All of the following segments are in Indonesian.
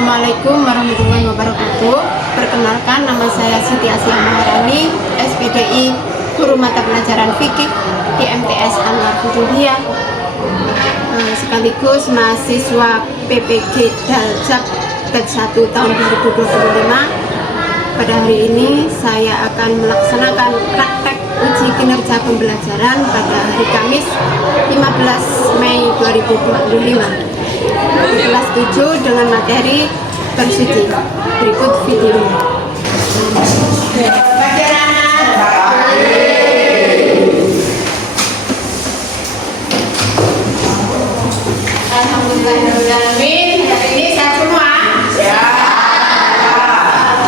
Assalamualaikum warahmatullahi wabarakatuh. Perkenalkan, nama saya Siti Asia Maharani, SPDI, Guru Mata Pelajaran Fikih di MTS Anwar Futuhiyah, sekaligus mahasiswa PPG Daljab batch 1 tahun 2025. Pada hari ini saya akan melaksanakan praktek uji kinerja pembelajaran pada hari Kamis 15 Mei 2025 di kelas 7 dengan materi bersuci. Berikut videonya. Alhamdulillahirrahmanirrahim. Hari ini sehat semua? Sehat.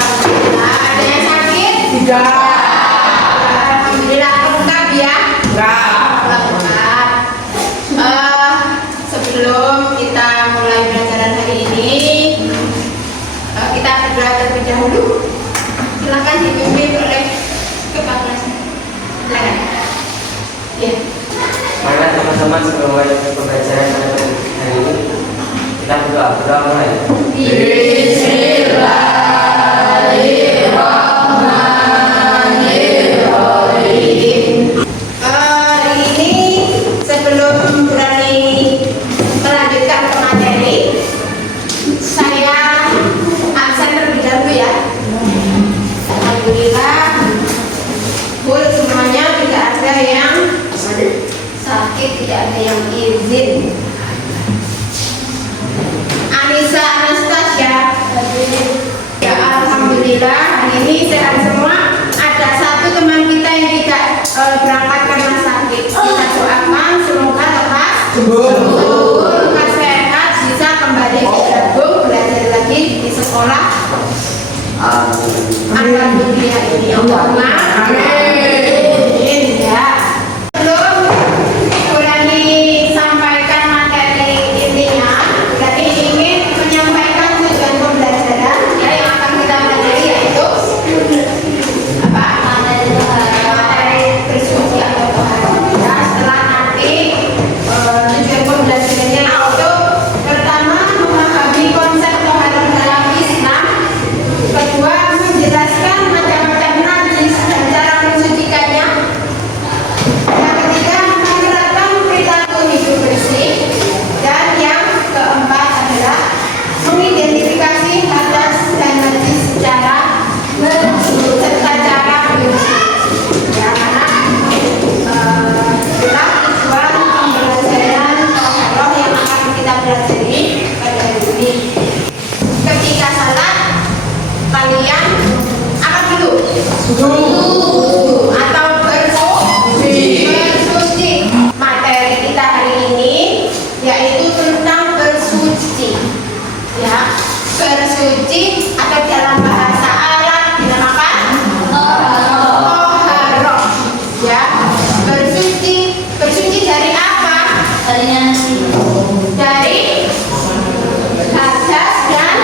Alhamdulillah. Ada yang sakit? Tidak. Alhamdulillah. Lengkap ya? Enggak. Lengkap. Sebelum kita mulai pelajaran hari ini, kita berdoa terlebih dahulu. Silakan dipimpin oleh kepala kelas. Silakan. Ya. Mari teman-teman sebelum mulai pembelajaran hari ini kita berdoa mulai. Bismillahirrahmanirrahim. Hari ini sebelum berani melanjutkan ke materi, saya absen terlebih dahulu ya. Alhamdulillah, full semuanya, tidak ada yang sakit, tidak ada yang izin. Anissa Anastasia, ya alhamdulillah hari ini sehat semua. Ada satu teman kita yang tidak berangkat karena sakit. Kita doakan semoga lekas sembuh, lekas sehat, bisa kembali bergabung belajar lagi di sekolah Anwar Futuhiyah ini. Allahumma amin. Ya. Belum berani sampaikan materi intinya, berarti ingin menyampaikan tujuan pembelajaran yang akan kita pelajari, yaitu apa? Materi bersuci atau toharoh. Ya, setelah nanti tujuan pembelajarannya itu pertama memahami konsep toharoh dalam Islam, kedua menjelaskan macam-macam najis dan cara mensucikannya, yang ketiga menerapkan perilaku hidup bersih, dan yang keempat adalah mengidentifikasi hadas dan najis secara serta cara bersih. Ya, karena itulah tujuan pembelajaran toharoh yang akan kita pelajari pada hari ini. Ketika salat, kalian apa dulu? Atau bersuci. Materi kita hari ini yaitu tentang bersuci. Ya, bersuci atau dalam bahasa Arab dinamakan toharoh. Ya, bersuci. Bersuci dari apa? Dari hadas dan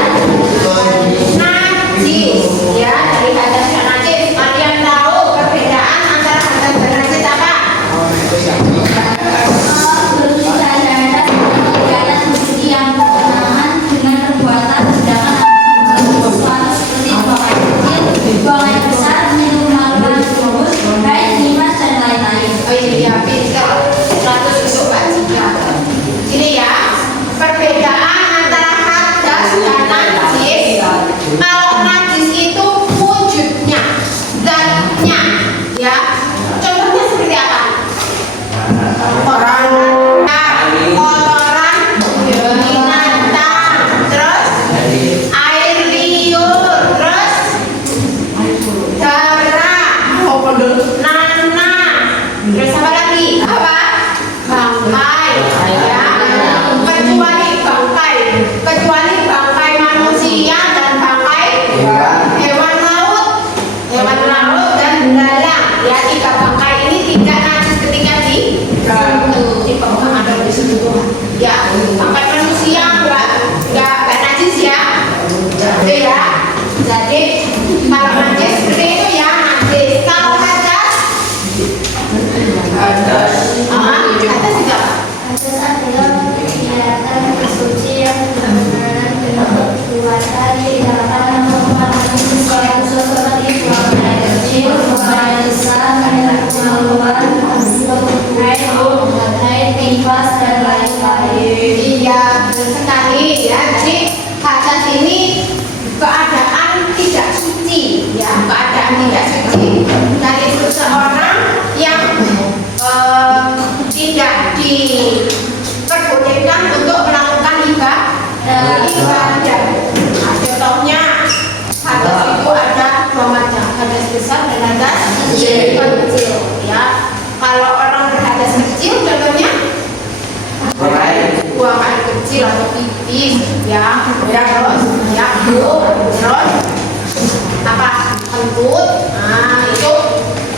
najis. Ya, dari hadas dan najis. Kalian tahu perbedaan antara hadas dan najis apa? Oh iya, pintar. 100 untuk Mbak Cika. Ini ya, perbedaan antara hadas dan najis. Kalau najis itu wujudnya, zatnya, ya. Contohnya seperti apa? Kotoran, binatang, terus air liur, terus darah, nanah, terus apa lagi? Apa? Bangkai, ya. Kecuali bangkai, tidak diperbolehkan untuk melakukan ibadah. Nah, contohnya hadas itu ada dua macam, hadas besar dan hadas kecil. Ya, kalau orang berhadas kecil contohnya buang air kecil atau pipis, ya, terus apa kentut, nah itu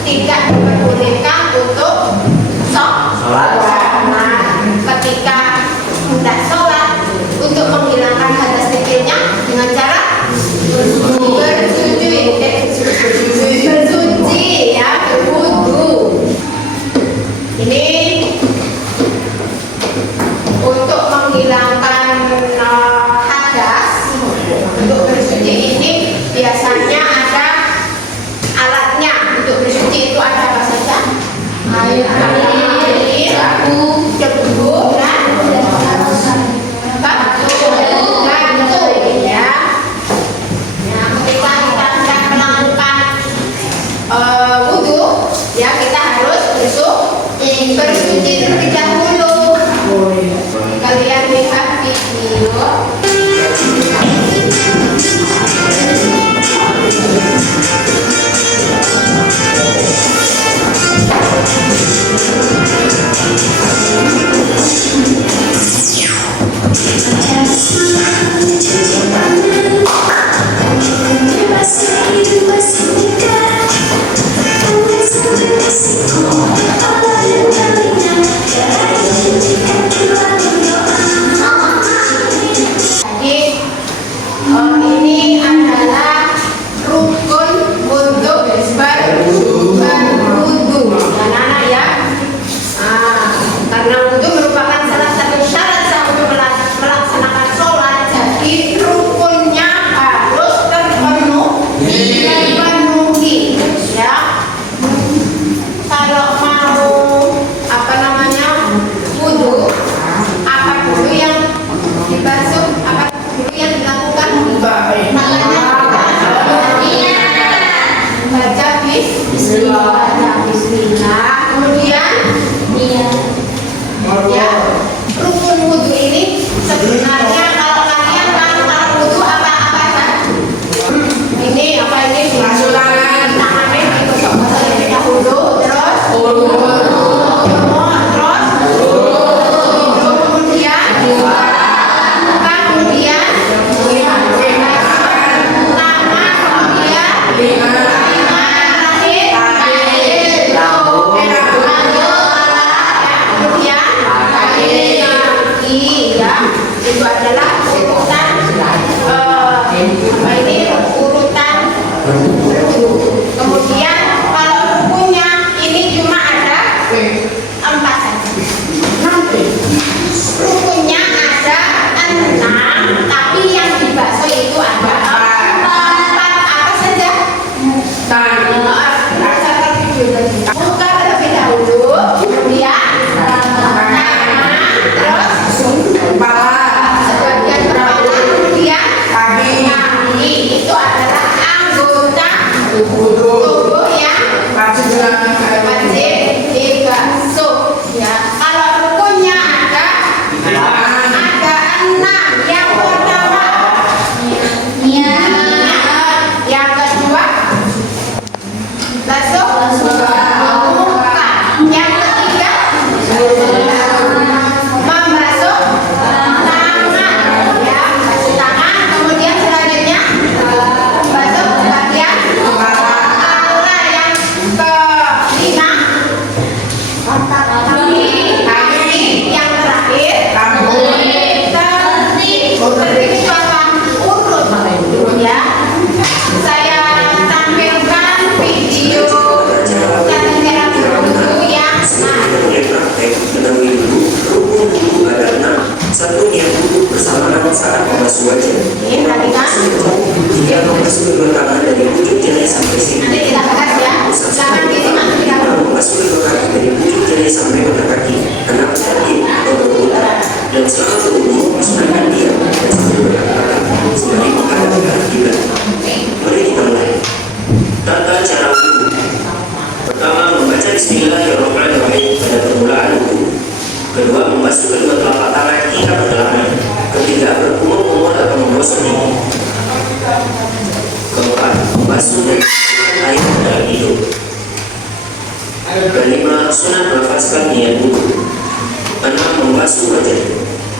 tidak diperbolehkan untuk sholat. Nah, ketika hendak sholat untuk menghilangkan hadas kecilnya dengan cara bersuci, ya, berwudu. Ini untuk menghilangkan hadas, untuk bersuci ini biasanya ada alatnya. Untuk bersuci itu ada apa saja? Air, debu, dan batu, ya. Nah, ketika kita sedang melakukan wudu, ya, kita harus bersuci terlebih dahulu. Kalian lihat video. Ini adalah rukun untuk berwudu, anak-anak, ya. Karena wudu merupakan salah satu syarat sah untuk melaksanakan sholat, jadi rukunnya harus terpenuhi, ya. Kalau mau wudu, apa dulu yang dibasuh, apa dulu yang dilakukan? Baca bismillah, kemudian ya, rukun wudu ini sebenarnya kalau kalian tahu kalau wudu apa ini apa ini tangannya digosok-gosok terlebih dahulu, terus itu adalah urutan kemudian kalau rukunnya ini cuma ada 4 saja. Rukunnya ada 6, tapi yang dibasuh itu ada 4. Apa saja? Buka terlebih dahulu, kemudian sebagian kepala, kemudian kaki. Itu adalah anggota tubuh yang wajib dibasuh, ya. Kalau rukunnya ada 6. Yang pertama yang kedua basuh muka, yang ketiga membasuh tangan, ya, basuh tangan. Kemudian selanjutnya basuh bagian kepala. Yang kelima kaki. Yang terakhir tertib itu apa? Urut, ya. Saya tampilkan video cara berwudu yang satunya duduk bersamaan saat membasuh wajah. ini perhatikan. Jika membasuh kedua tangan dari ujung jari sampai sini. Nanti kita bahas, ya. Jangan disimak lebih dahulu. Membasuh kedua kaki dari ujung jari sampai pada kaki, enam kaki atau berputar, dan selalu umum menggunakan diam dan sambil berkata sebagai menghadap ke arah kiblat. Mari kita mulai. Tata cara wudu. Pertama, membaca Bismillahirrahmanirrahim pada Kedua, membasuh kedua telapak tangan hingga pergelangan. Ketiga, berkumur-kumur atau menggosok gigi. Keempat, membasuh dan air ke dalam hidung. Kelima, sunat melafazkan niat wudu. 6. Membasuh wajah.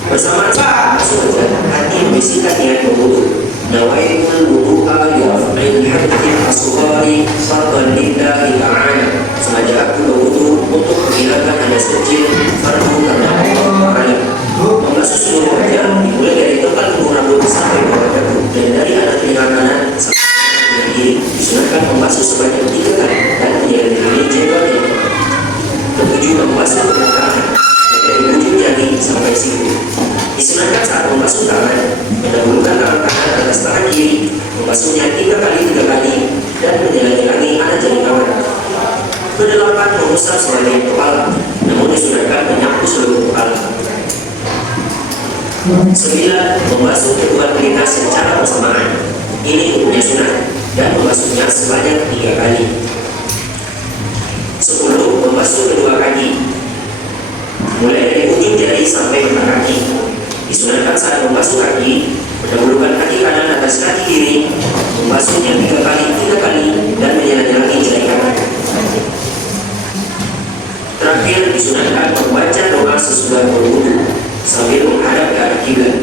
Bersamaan membasuh wajah, hati membisikkan niat berwudu. Nawaitul wudu'a li raf'il hadithin asghari fardan lillahi ta'ala. Sengaja aku berwudu untuk menghilangkan hadas kecil fardu karena Allah Ta'ala. Membasuh seluruh wajah dimulai dari tempat tumbuh rambut sampai bawah dagu dan dari atas telinga kanan sampai telinga kiri. Disunatkan membasuh sebanyak 3 kali dan menyelidiki jenggot yang tepat. Ketujuh, membasuh permukaan dari ujung jari sampai siku. Disunatkan saat membasuh tangan, mendahulukan tangan kanan atas tangan kiri, membasuhnya 3 kali dan menjelang-jelangi anak jari kanan. Kedelapan, mengusap sebagian kepala, namun disunatkan menyapu seluruh kepala. 9. Membasuh kedua telinga secara bersamaan. Ini hukumnya sunat dan membasuhnya sebanyak 3 kali. 10. Membasuh kedua kaki, mulai dari ujung jari sampai ke kaki. Disunatkan saat membasuh kaki, mendahulukan kaki kanan atas kaki kiri, membasuhnya 3 kali dan menjelang-jelangi jari kanan. Terakhir, disunatkan membaca doa sesudah berwudu sambil menghadap ke arah kiblat.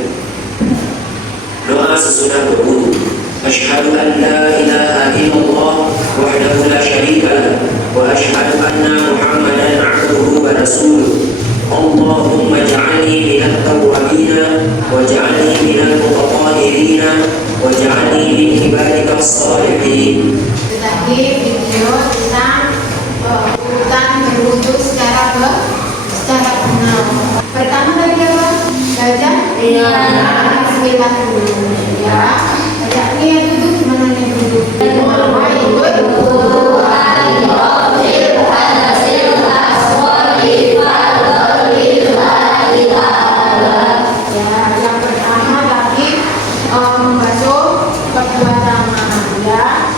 Doa sesudah berwudu. Asyhadu an la ilaha illallah wahdahu la syarika lah wa asyhadu anna Muhammadan 'abduhu wa rasuluh. Allahumma ja'alni minat tawwabina waj'alni minal mutatahhirina waj'alni min ibadikas salihin. Tadi video tentang urutan berwudu secara benar. Pertama tadi apa? Baca? Iya. Bismillah dulu. Ya. Baca niat duduk, gimana nih duduk?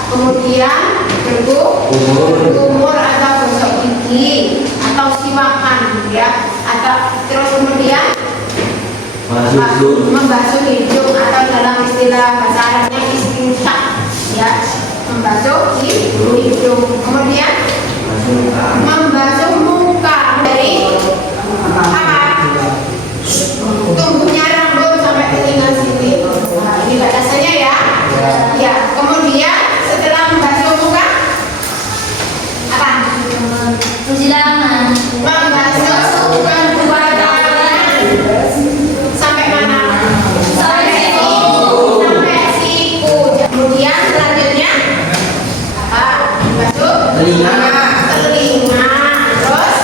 Kemudian berkumur atau gosok gigi atau siwakan ya, atau terus kemudian membasuh hidung atau dalam istilah bahasa Arabnya istinsyak ya, membasuh hidung. Kemudian membasuh muka dari tumbuhnya rambut sampai telinga sini. Nah, ini batasannya ya. Ya, kemudian setelah membasuh muka apa? Cuci tangan. Membasuh kedua tangan sampai mana? Sampai siku. Sampai siku. Kemudian selanjutnya apa? Membasuh telinga. Terus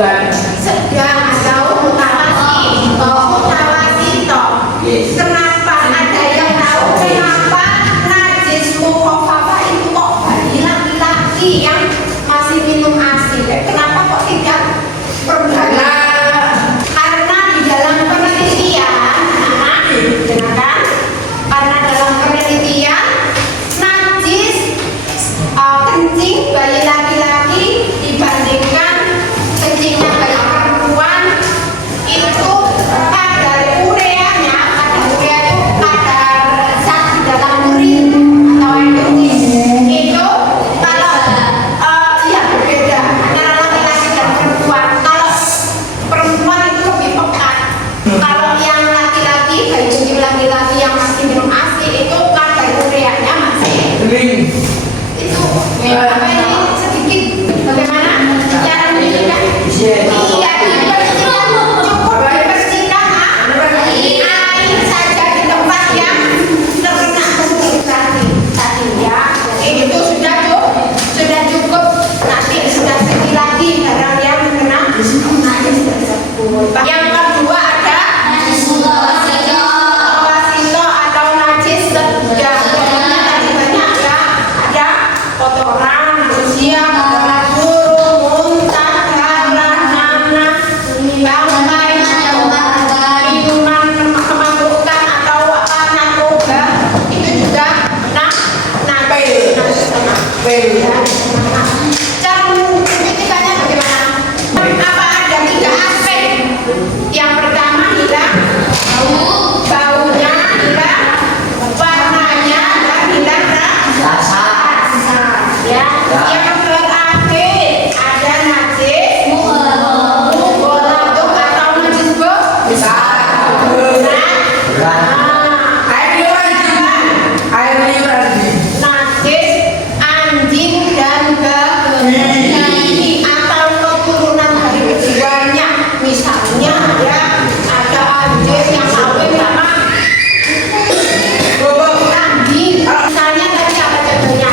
sedang jauh mutawasi toh. Kenapa ada yang tahu kenapa najis mukhafafah itu kok bagi laki-laki yang masih minum ASI? Kenapa kok tidak berbeda? Karena di dalam penelitian, karena dalam penelitian najis kencing bayi laki-laki dibandingkan kencingnya bayi perempuan itu kadar ureanya itu kadar zat di dalam urin atau air kencing itu kalau ya berbeda antara laki-laki dan perempuan. Kalau perempuan itu lebih pekat, kalau yang laki-laki bayi kencing laki-laki yang masih minum ASI itu kadar ureanya masih itu apa ini sedikit. Bagaimana cara menjelaskan? Iya, dibersihkan, cukup dibersihkan air saja di tempat yang terkena kencing tadi ya. Itu sudah cukup. Nanti sudah sedikit lagi barang yang terkena najis tersebut. Yang kedua ada wasito atau najis sedang. Tadi banyak ya, ada kotoran manusia, kotoran burung, muntah, darah, nanah, bangkai, minuman kemabukkan atau apa narkoba itu juga cara menghentikannya bagaimana? Apa ada 3 aspek? Yang pertama hilang baunya, hilang warnanya, dan hilang rasa. Ya, yang berarti ada najis mughaladun atau najis besar. Najis anjing dan babi atau keturunan dari keduanya. Misalnya ya ada anjing yang kawin sama anjing. Misalnya tadi apa contohnya?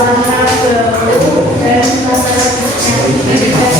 warna biru dan warna selanjutnya.